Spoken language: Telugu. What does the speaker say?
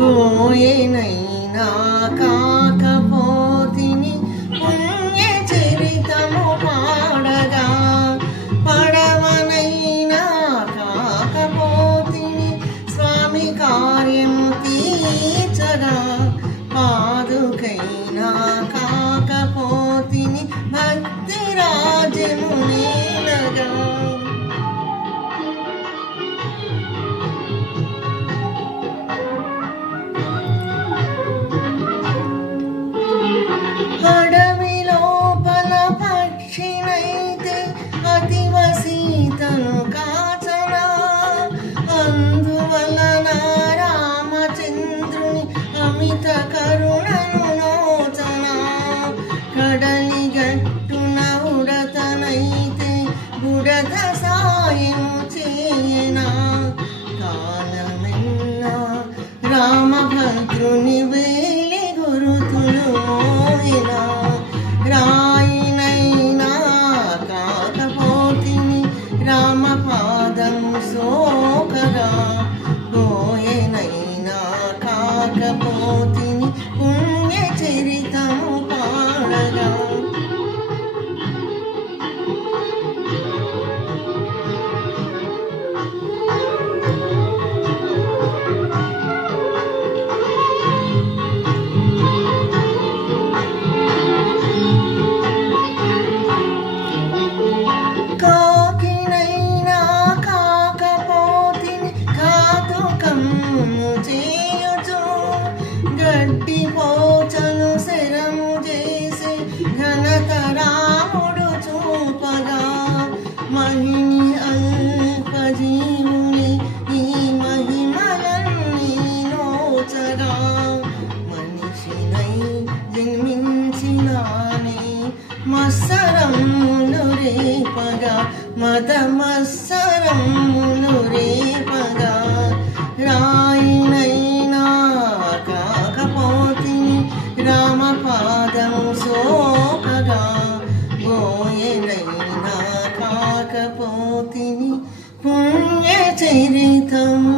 గోయెనైనా కాకపోతిని పుణ్య చరితము పాడగా, పడవనైనా కాకపోతిని స్వామి కార్యము తీర్చగా, పాదుకైనా కాకపోతిని భక్తి రాజ్యము నేలగా. అడవి లోపల పక్షినైతే అతివ సీతను కాచనా, అందువలన రామచంద్రుని అమిత కరుణను నోచనా. కడలి గట్టున ఉడతనైతే బుడత సాయము చేయనా, కాలమెన్నా రామభద్రుని వేలి గురుతులు మోయినా. రాయినైనా కాకపోతిని రామపాదము సోకగా, గోయెనైనా కాకపోతిని పుణ్య చరితము పాడగా. కాకినైనా కాకపోతిని కాతుకమ్ము చేయుచు, గడ్డి పోచను శరము చేసి ఘనత రాముడు చూపగా, మహిని అల్పజీవుని ఈ మహిమలన్నీ నోచగా. మనిషినై జన్మించినానే మత్సరమును రేపగా, మదమత్సరమును రేపగా. రాయినైనా కాకపోతిని రామపాదము సోకగా, గోయెనైనా కాకపోతిని పుణ్య చరితము